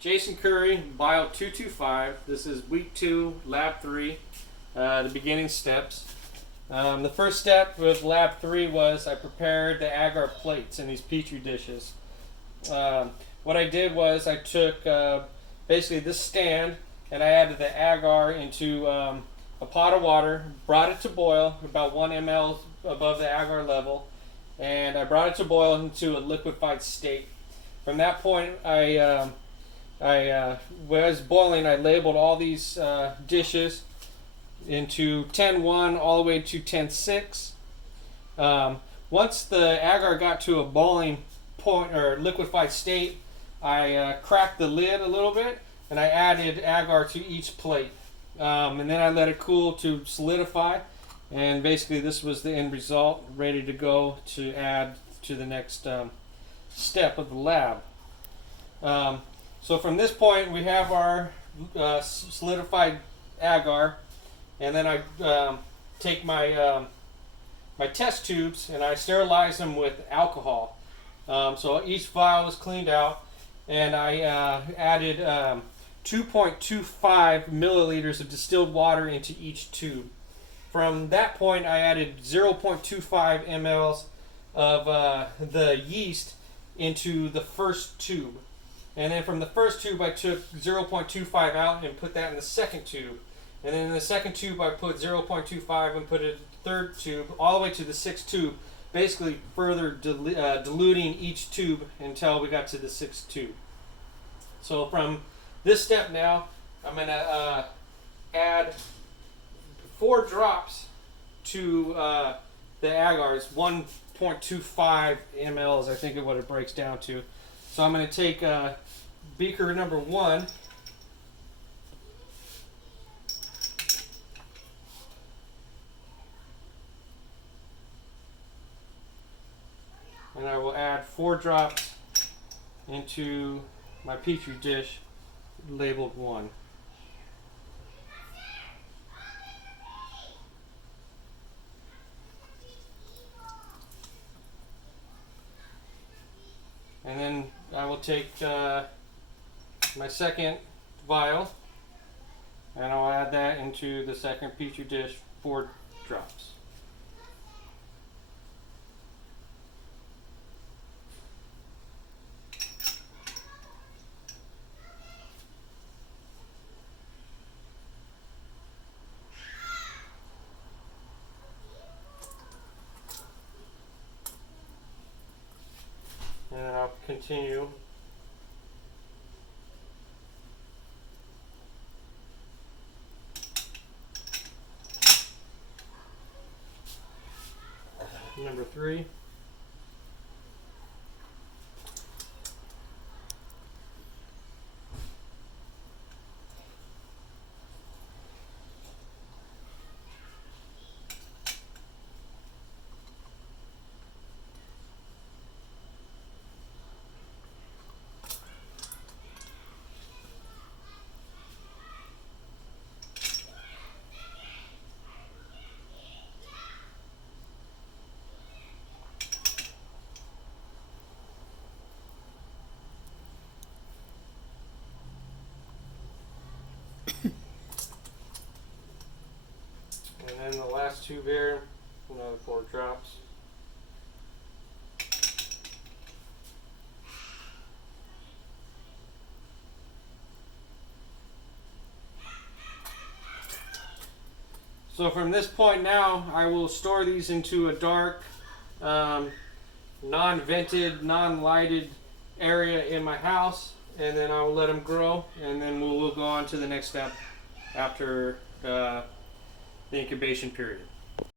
Jason Curry, Bio 225. This is week 2, lab 3, the beginning steps. The first step with lab 3 was I prepared the agar plates in these petri dishes. What I did was I took basically this stand and I added the agar into a pot of water, brought it to boil about 1 ml above the agar level, and I brought it to boil into a liquefied state. From that point, when I was boiling, I labeled all these dishes into 10-1 all the way to 10-6. Once the agar got to a boiling point or liquefied state, I cracked the lid a little bit and I added agar to each plate. And then I let it cool to solidify, and basically this was the end result, ready to go to add to the next step of the lab. So from this point we have our solidified agar, and then I take my my test tubes and I sterilize them with alcohol. So each vial is cleaned out, and I added 2.25 milliliters of distilled water into each tube. From that point I added 0.25 mLs of the yeast into the first tube. And then from the first tube I took 0.25 out and put that in the second tube. And then in the second tube I put 0.25 and put it in the third tube, all the way to the sixth tube, basically further diluting each tube until we got to the sixth tube. So from this step now, I'm going to add 4 drops to the agars, 1.25 mLs, I think is what it breaks down to. So I'm going to take beaker number 1, and I will add 4 drops into my petri dish labeled 1. And then I will take my second vial and I'll add that into the second petri dish, 4 drops. And then I'll continue . Number 3. And then the last tube here, another 4 drops. So from this point now, I will store these into a dark, non-vented, non-lighted area in my house, and then I will let them grow, and then we'll go on to the next step after the incubation period.